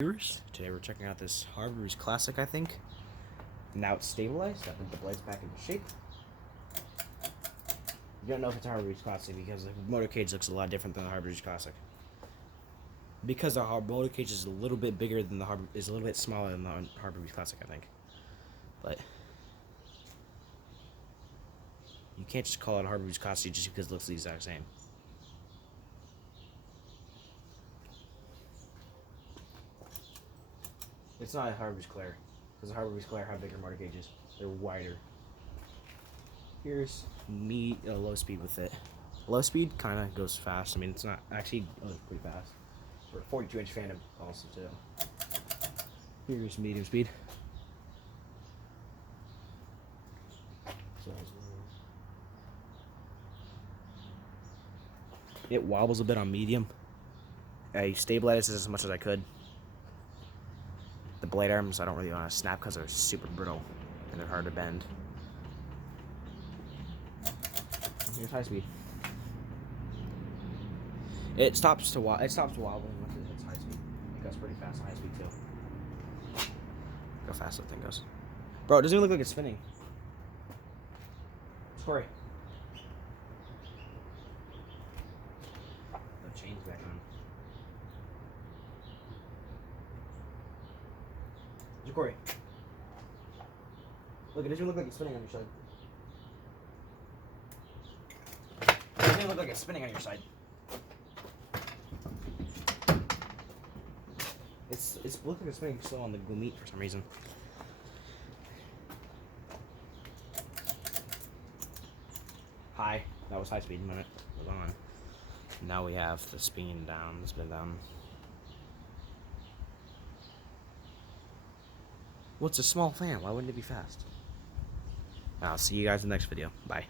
Today we're checking out this Harbor's Classic, I think. Now it's stabilized. I think the blade's back into shape. You don't know if it's a Harbor's Classic because the motor cage looks a lot different than the Harbor's Classic. Because the motor cage is a little bit bigger than is a little bit smaller than the Harbor's Classic, I think. But you can't just call it a Harbor's Classic just because it looks the exact same. It's not a Harbor's Claire, because the Harbor's Claire have bigger motor cages. They're wider. Here's low speed with it. Low speed kind of goes fast. I mean, it's not actually pretty fast. For a 42-inch Phantom also too. Here's medium speed. It wobbles a bit on medium. I stabilized it as much as I could. The blade arms I don't really want to snap because they're super brittle and they're hard to bend. Here's high speed. It stops wobbling once it hits high speed. It goes pretty fast on high speed too. Look how fast that thing goes. Bro, it doesn't even look like it's spinning. Corey. The chain's back on. Corey. Look, it doesn't look like it's spinning on your side. It doesn't even look like it's spinning on your side. It's looking like it's spinning slow on the Gumit for some reason. High. That was high speed when it was on. Now we have the spin down. Well, it's a small fan. Why wouldn't it be fast? I'll see you guys in the next video. Bye.